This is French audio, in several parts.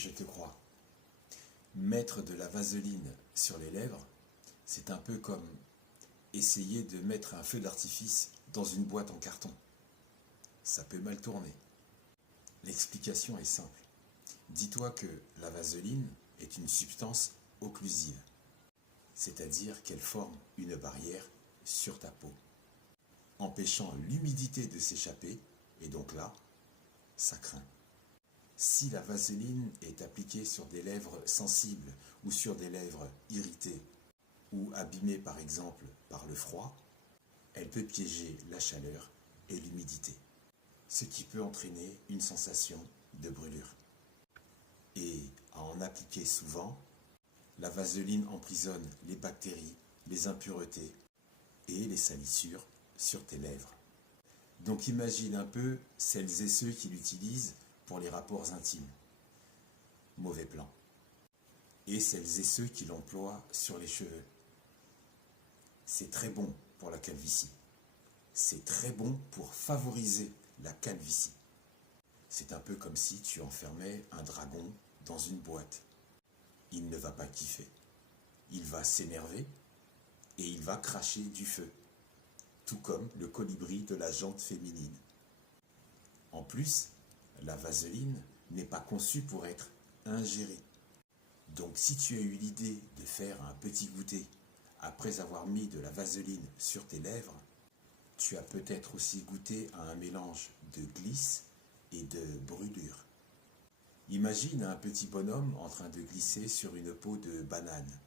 je te crois. Mettre de la vaseline sur les lèvres, c'est un peu comme essayer de mettre un feu d'artifice dans une boîte en carton. Ça peut mal tourner. L'explication est simple. Dis-toi que la vaseline est une substance occlusive, c'est-à-dire qu'elle forme une barrière sur ta peau, empêchant l'humidité de s'échapper, et donc là, ça craint. Si la vaseline est appliquée sur des lèvres sensibles ou sur des lèvres irritées ou abîmées par exemple par le froid, elle peut piéger la chaleur et l'humidité, ce qui peut entraîner une sensation de brûlure. Et à en appliquer souvent, la vaseline emprisonne les bactéries, les impuretés et les salissures sur tes lèvres. Donc imagine un peu celles et ceux qui l'utilisent pour les rapports intimes. Mauvais plan. Et celles et ceux qui l'emploient sur les cheveux. C'est très bon pour la calvitie. C'est très bon pour favoriser la calvitie. C'est un peu comme si tu enfermais un dragon dans une boîte. Il ne va pas kiffer. Il va s'énerver et il va cracher du feu. Tout comme le colibri de la jante féminine. En plus, la vaseline n'est pas conçue pour être ingérée. Donc si tu as eu l'idée de faire un petit goûter après avoir mis de la vaseline sur tes lèvres, tu as peut-être aussi goûté à un mélange de glisse et de brûlure. Imagine un petit bonhomme en train de glisser sur une peau de banane.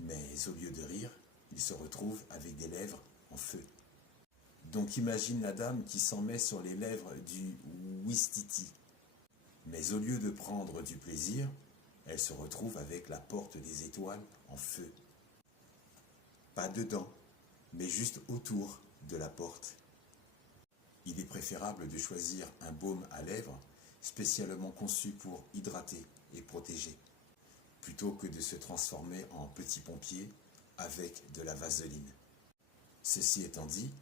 Mais au lieu de rire, il se retrouve avec des lèvres en feu. Donc imagine la dame qui s'en met sur les lèvres du Ouistiti. Mais au lieu de prendre du plaisir, elle se retrouve avec la porte des étoiles en feu. Pas dedans, mais juste autour de la porte. Il est préférable de choisir un baume à lèvres spécialement conçu pour hydrater et protéger, plutôt que de se transformer en petit pompier avec de la vaseline. Ceci étant dit,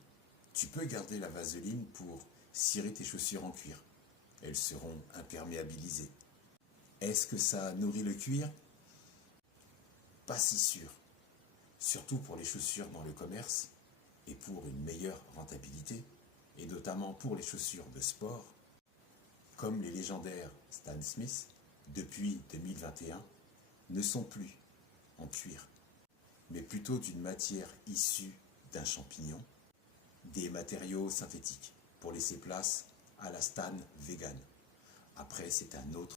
tu peux garder la vaseline pour cirer tes chaussures en cuir. Elles seront imperméabilisées. Est-ce que ça nourrit le cuir? Pas si sûr. Surtout pour les chaussures dans le commerce et pour une meilleure rentabilité, et notamment pour les chaussures de sport, comme les légendaires Stan Smith, depuis 2021, ne sont plus en cuir, mais plutôt d'une matière issue d'un champignon, des matériaux synthétiques pour laisser place à la Stan vegan. Après, c'est un autre